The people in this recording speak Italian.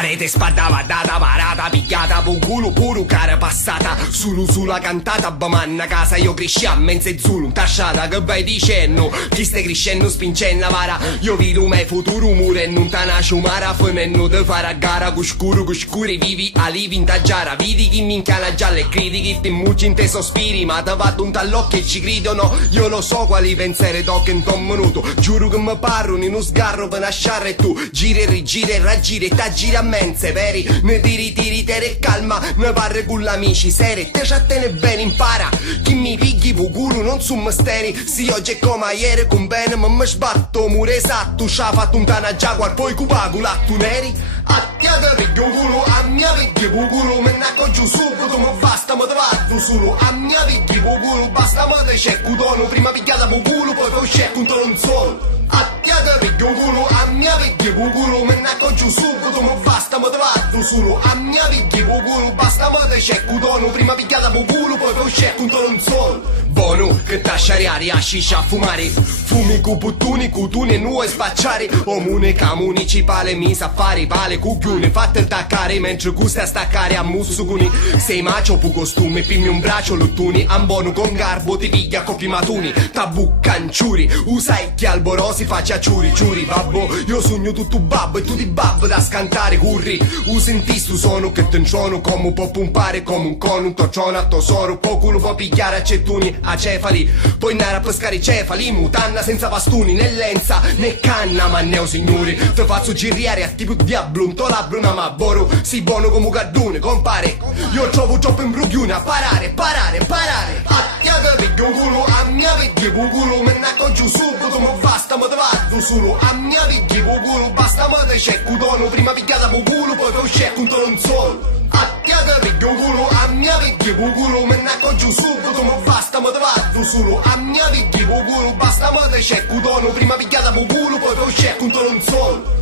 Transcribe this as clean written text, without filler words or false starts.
Arete spadava data parata, picchiata po' culo puro cara passata. Sulu sulla cantata, bamanna casa io cresci a mezzo zulu. Tasciata che vai dicendo, chi stai crescendo spingendo la vara. Io vi lume futuro mure non ta nasce umara. Femmenno te fare a gara, cuscuro vivi ali vintagiara. Vidi chi mi incana gialla e critichi ti mucci in te sospiri. Ma te vado un tall'occhio e ci gridono, io lo so quali pensieri tocca in un minuto. Giuro che mi parlano in uno sgarro per lasciare e tu giri e rigiri e raggiri e t'aggiri a mense veri. Ne tiri tere calma, ne parli con l'amici seri. Te c'attene bene impara, chi mi pigli pugulu non su misteri. Si oggi è come ieri con bene ma mi sbatto mure esatto. C'ha fatto un tana jaguar poi cubacula tu neri. A te te piglio culo, a mia pigli pugulu. Me ne accorgo subito ma basta ma te vado solo. A mia pigli pugulu, basta ma te cerco tono. Prima pigliata pugulu poi poi cerco un tono solo. A te te piglio culo, a mia pigli pugulu. Me ne accorgo subito ma basta ma te vado solo. A mia pigli pugulu, basta ma te cerco tono. Prima pigliata pugulu poi poi cerco un tono solo. Buono che t'asciariari a sciscia a fumare. Fumi cu puttuni, cutuni e nuoi spacciare. Comunica municipale mi sa fare pale cucchiune. Fatte attaccare mentre gusta staccare a mussuguni. Sei macio pu costume, pimmi un braccio lottuni. Ambono con garbo ti piglia coppi matuni. Tabù canciuri, usai chi alborosi faccia ciuri. Ciuri babbo, io sogno tutto babbo e tu di babbo da scantare curri. Senti stu sono che te sono come può pompare come un cono. Torcione a tesoro, poco lo può pigliare a cettuni. Acefali, poi andare a pescare i cefali. Mutanna senza pastuni né lenza né canna. Ma neo signori, te faccio girriare a tipo diablo un tolabruna ma boro. Si buono come un cardone, compare. Io trovo troppo imbruglione a parare. A te te piglio culo, a mia pigli culo. Me ne accorgo subito ma basta ma te vado solo. A mia pigli culo, basta ma te cerco tono. Prima pigliata culo poi poi cerco un tono solo. A te te piglio culo, a mia pigli culo. Me ne accorgo subito ma basta ma te vado solo. A mia pigli culo, basta ma te cerco tono. Prima pigliata culo poi poi cerco un tono solo.